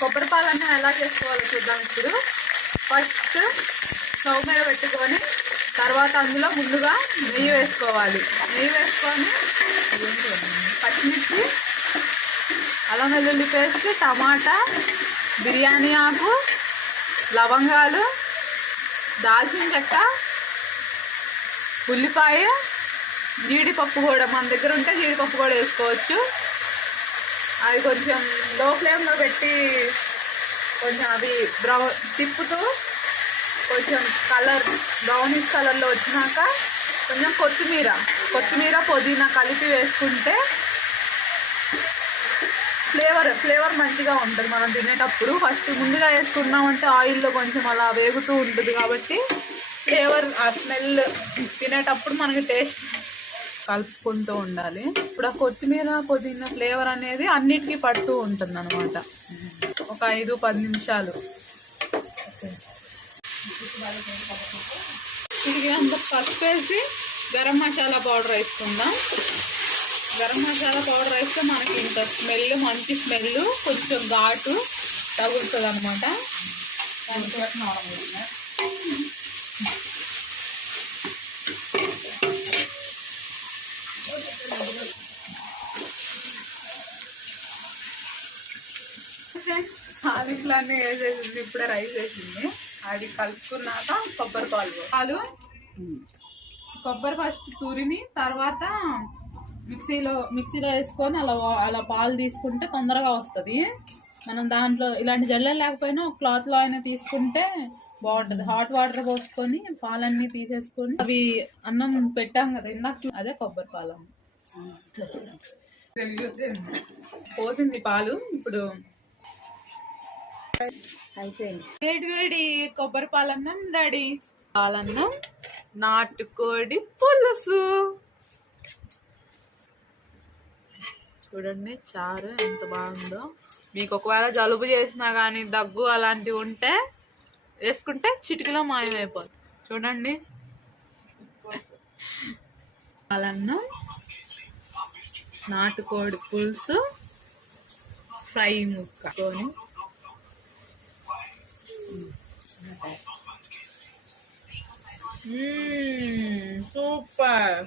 కొబ్బరి పాలన్న ఎలా చేసుకోవాలో చూద్దాం ఇప్పుడు. ఫస్ట్ స్టవ్ మీద పెట్టుకొని తర్వాత అందులో ముందుగా నెయ్యి వేసుకోవాలి. నెయ్యి వేసుకొని పచ్చిమిర్చి అల్లం వెల్లుల్లి పేస్ట్ టమాటా బిర్యానీ ఆకు లవంగాలు దాల్చిన చెక్క ఉల్లిపాయ జీడిపప్పు కూడా మన దగ్గర ఉంటే జీడిపప్పు కూడా వేసుకోవచ్చు. అవి కొంచెం లో ఫ్లేమ్లో పెట్టి కొంచెం అది బ్రౌన్ తిప్పుతూ కొంచెం కలర్ బ్రౌనిష్ కలర్లో వచ్చినాక కొంచెం కొత్తిమీర కొత్తిమీర పుదీనా కలిపి వేసుకుంటే ఫ్లేవర్ ఫ్లేవర్ మంచిగా ఉంటుంది మనం తినేటప్పుడు. ఫస్ట్ ముందుగా వేసుకున్నామంటే ఆయిల్లో కొంచెం అలా వేగుతూ ఉంటుంది కాబట్టి ఫ్లేవర్ ఆ స్మెల్ తినేటప్పుడు మనకి టేస్ట్ కలుపుకుంటూ ఉండాలి. ఇప్పుడు ఆ కొత్తిమీర పుదీనా ఫ్లేవర్ అనేది అన్నిటికీ పడుతూ ఉంటుంది అనమాట ఒక ఐదు పది నిమిషాలు. ఇది అంత పసుపు వేసి గరం మసాలా పౌడర్ వేసుకుందాం. గరం మసాలా పౌడర్ వేస్తే మనకి ఇంత స్మెల్ మంచి స్మెల్ కొంచెం ఘాటు తగులుతుంది అనమాట ఆవిట్లన్నీ వేసేసింది ఇప్పుడే రైస్ వేసింది. అది కలుపుకున్నాక కొబ్బరి పాలు పాలు. కొబ్బరి ఫస్ట్ తురిమి తర్వాత మిక్సీలో మిక్సీలో వేసుకొని అలా అలా పాలు తీసుకుంటే తొందరగా వస్తుంది. మనం దాంట్లో ఇలాంటి జల్లెలు లేకపోయినా క్లాత్లో అయినా తీసుకుంటే బాగుంటుంది. హాట్ వాటర్ పోసుకొని పాలన్నీ తీసేసుకొని అవి అన్నం పెట్టాం కదా ఇందాక అదే కొబ్బరి పాలు పోసింది పాలు ఇప్పుడు అయిపోయింది. వేడి వేడి కొబ్బరి పాలన్నం రెడీ. పాలన్నం నాటుకోడి పులుసు. చూడండి చారు ఎంత బాగుందో. మీకు ఒకవేళ జలుబు చేసినా కానీ దగ్గు అలాంటివి ఉంటే వేసుకుంటే చిటికలో మాయమైపోతుంది చూడండి. పాలన్నం నాటుకోడి పులుసు ఫ్రై ముక్కని సూపర్.